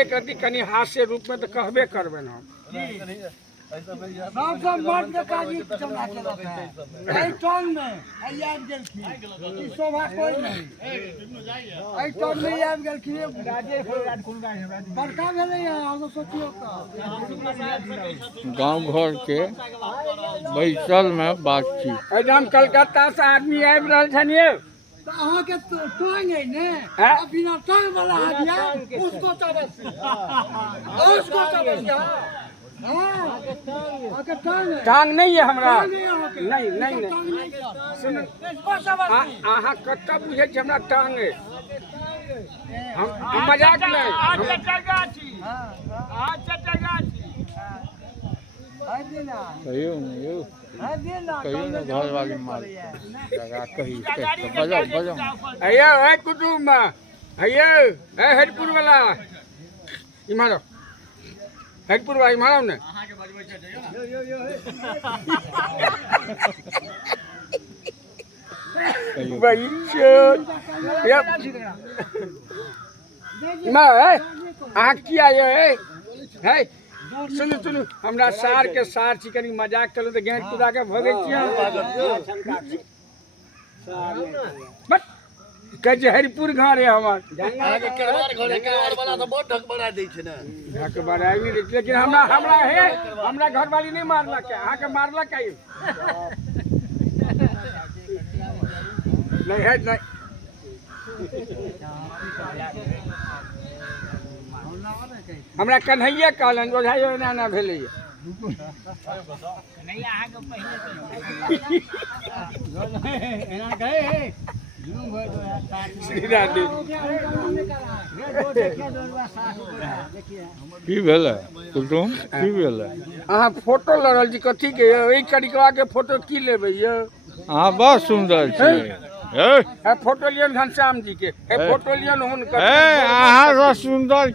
एक अति कनी हास्य रूप में तो कहबे करबे हम सब मर्द के काजी चला के रहता है आई टोन में आई आब गेल की ई शोभा कोई नहीं आई टोन में आब गेल की राजेश राजकुंडा हमरा बड़का भेले हम सोचियो गांव घर के बैसल में बातचीत एकदम कलकत्ता से आदमी आबि रहल छनिए तो अहाँ के टोंग है ने बिना टोंग वाला हदिया उसको समझिया टांग नहीं है हमरा नहीं नहीं सुन अहाँ कत्ता बुझे छी हमरा टांग है हम मजाक नहीं कहियो ना घर वाली माल लगा कही बजाओ बजाओ अयो है कुटुम अयो है हरिपुर वाला इमारो हरिपुर वाला इमारो ने भाई चोर इमा है आ की आयो है सुनु सुनु हमरा सार के सार छी कनी मजाक करू त गेंद कुदा के भगे छी बट कहे हरिपुर घर है हमार आगे केरवार घर है केरवार वाला तो बहुत ढक बना दै छै ने ढक बनाई नहीं लेकिन हमरा है हमरा घर वाली नहीं मारला के आहा के मारला के नहीं है नहीं हमरा कन्हैया कहलन ओझाइयो ना भेलै कन्हैया अहाँ के पहिले एना कहे श्री राधे की भेलै कुटुम की भेलै अहाँ फोटो लड़ल छी कथी के ओइ करिकवा के फोटो की लेबै यौ अहाँ बहुत सुंदर छी है फोटो लियन घनश्याम जी के है फोटो लियन हुनकर अहाँ से सुंदर